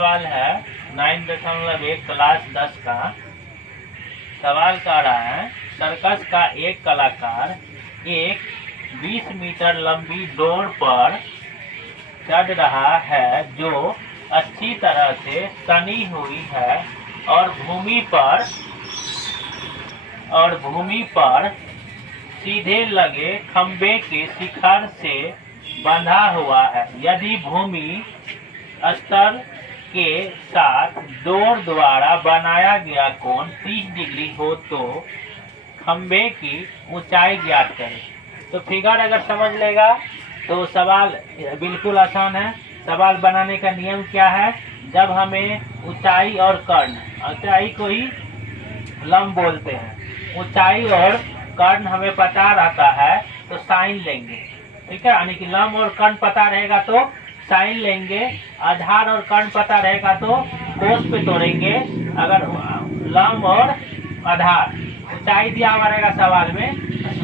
सवाल है 9.1 क्लास 10 का। सवाल कह रहा है सर्कस का एक कलाकार एक 20 मीटर लंबी डोर पर चढ़ रहा है जो अच्छी तरह से तनी हुई है और भूमि पर सीधे लगे खंबे के शिखर से बंधा हुआ है। यदि भूमि स्तर के साथ डोर द्वारा बनाया गया कोण 30 डिग्री हो तो खंबे की ऊंचाई ज्ञात करें। तो फिगर अगर समझ लेगा तो सवाल बिल्कुल आसान है। सवाल बनाने का नियम क्या है, जब हमें ऊंचाई और कर्ण, ऊंचाई को ही लंब बोलते हैं, ऊंचाई और कर्ण हमें पता रहता है तो साइन लेंगे, ठीक है। यानी कि लंब और कर्ण पता रहेगा तो साइन लेंगे, आधार और कर्ण पता रहेगा तो कोस पे तोड़ेंगे। अगर लंब और आधार ऊंचाई दिया हुआ रहेगा सवाल में,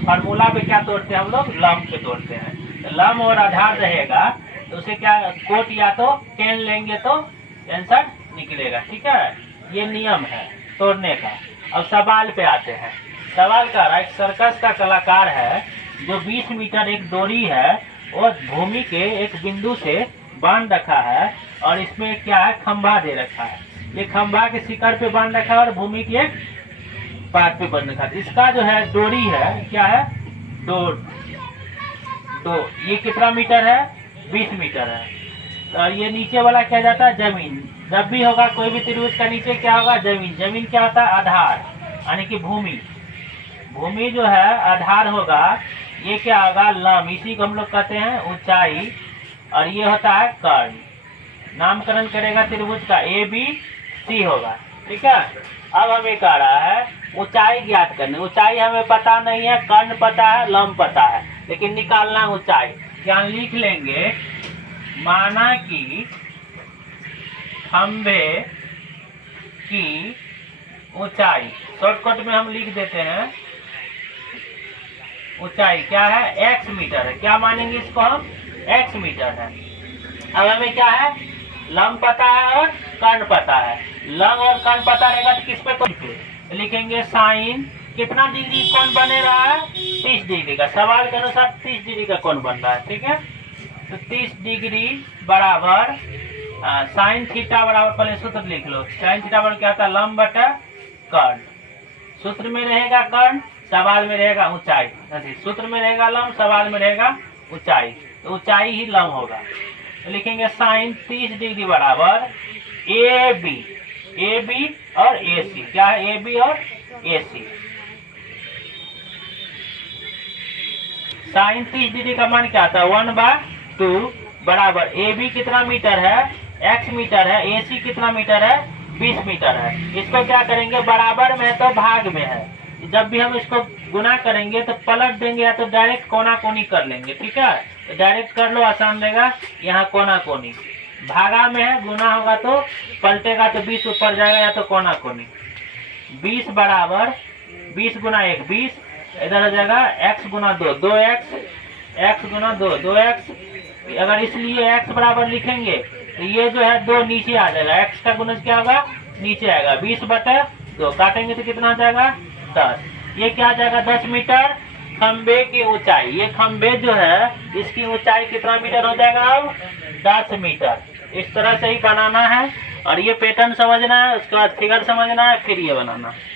फार्मूला पे क्या तोड़ते हैं हम लोग, लंब पे तोड़ते हैं। तो लंब और आधार रहेगा तो उसे क्या कोट या तो टेन लेंगे तो आंसर निकलेगा, ठीक है। ये नियम है तोड़ने का। अब सवाल पे आते हैं। सवाल का एक सर्कस का कलाकार है जो 20 मीटर एक डोरी है और भूमि के एक बिंदु से बांध रखा है और इसमें क्या है, खंभा दे रखा है। ये खंभा के शिखर पे बांध रखा है और भूमि के एक पार्ट पे बांध रखा है। इसका जो है डोरी है, क्या है, दो ये कितना मीटर है, 20 मीटर है। और ये नीचे वाला क्या जाता है, जमीन। जब भी होगा कोई भी त्रिभुज का नीचे क्या होगा, जमीन। जमीन क्या होता है, आधार, यानी कि भूमि। भूमि जो है आधार होगा, ये क्या होगा, लंब, इसी को हम लोग कहते हैं ऊंचाई, और ये होता है कर्ण। नामकरण करेगा त्रिभुज का, ए बी सी होगा, ठीक है। अब हमें कह रहा है ऊंचाई ज्ञात करनी। ऊंचाई हमें पता नहीं है, कर्ण पता है, लंब पता है, लेकिन निकालना ऊंचाई। क्या लिख लेंगे, माना कि खंबे की ऊंचाई, शॉर्टकट में हम लिख देते हैं ऊंचाई क्या है, x मीटर है। क्या मानेंगे इसको हम, x मीटर है। अब हमें क्या है, लंब पता है और कर्ण पता है। लंब और कर्ण पता रहेगा तो किस पे तो लिखेंगे साइन कितना डिग्री कोण बने रहा है, 30 डिग्री का। सवाल के अनुसार 30 डिग्री का कोण बन रहा है, ठीक है। तो 30 डिग्री बराबर साइन थीटा बराबर, पहले सूत्र लिख लो। साइन थीटा बराबर क्या होता है, लंब बटा कर्ण। सूत्र में रहेगा कर्ण, सवाल में रहेगा ऊंचाई। सूत्र में रहेगा लंब, सवाल में रहेगा ऊंचाई, तो ऊंचाई ही लंब होगा। तो लिखेंगे साइन 30 डिग्री बराबर ए बी और ए सी। क्या है, ए बी और ए सी। साइन 30 डिग्री का मान क्या आता है, 1/2 बराबर ए बी कितना मीटर है, x मीटर है, ए सी कितना मीटर है, 20 मीटर है। इसको क्या करेंगे, बराबर में तो भाग में है। जब भी हम इसको गुना करेंगे तो पलट देंगे या तो डायरेक्ट कोना कोनी कर लेंगे, ठीक है। तो डायरेक्ट कर लो, आसान रहेगा। यहाँ कोना कोनी, भागा में है, गुना होगा तो पलटेगा तो 20 ऊपर जाएगा, या तो कोना कोनी। 20 बराबर 20 गुना 1 20, इधर हो जाएगा x गुना 2 2x, x गुना 2 2x। अगर इसलिए x बराबर लिखेंगे तो ये जो है 2 नीचे आ जाएगा, x का गुणज क्या होगा, नीचे आएगा। 20/2 काटेंगे तो कितना आ जाएगा, 10। ये क्या आ जाएगा, 10 मीटर। खंबे की ऊंचाई, ये खंबे जो है इसकी ऊंचाई कितना मीटर हो जाएगा, अब 10 मीटर। इस तरह से ही बनाना है और ये पैटर्न समझना है, उसके बाद फिगर समझना है, फिर ये बनाना है।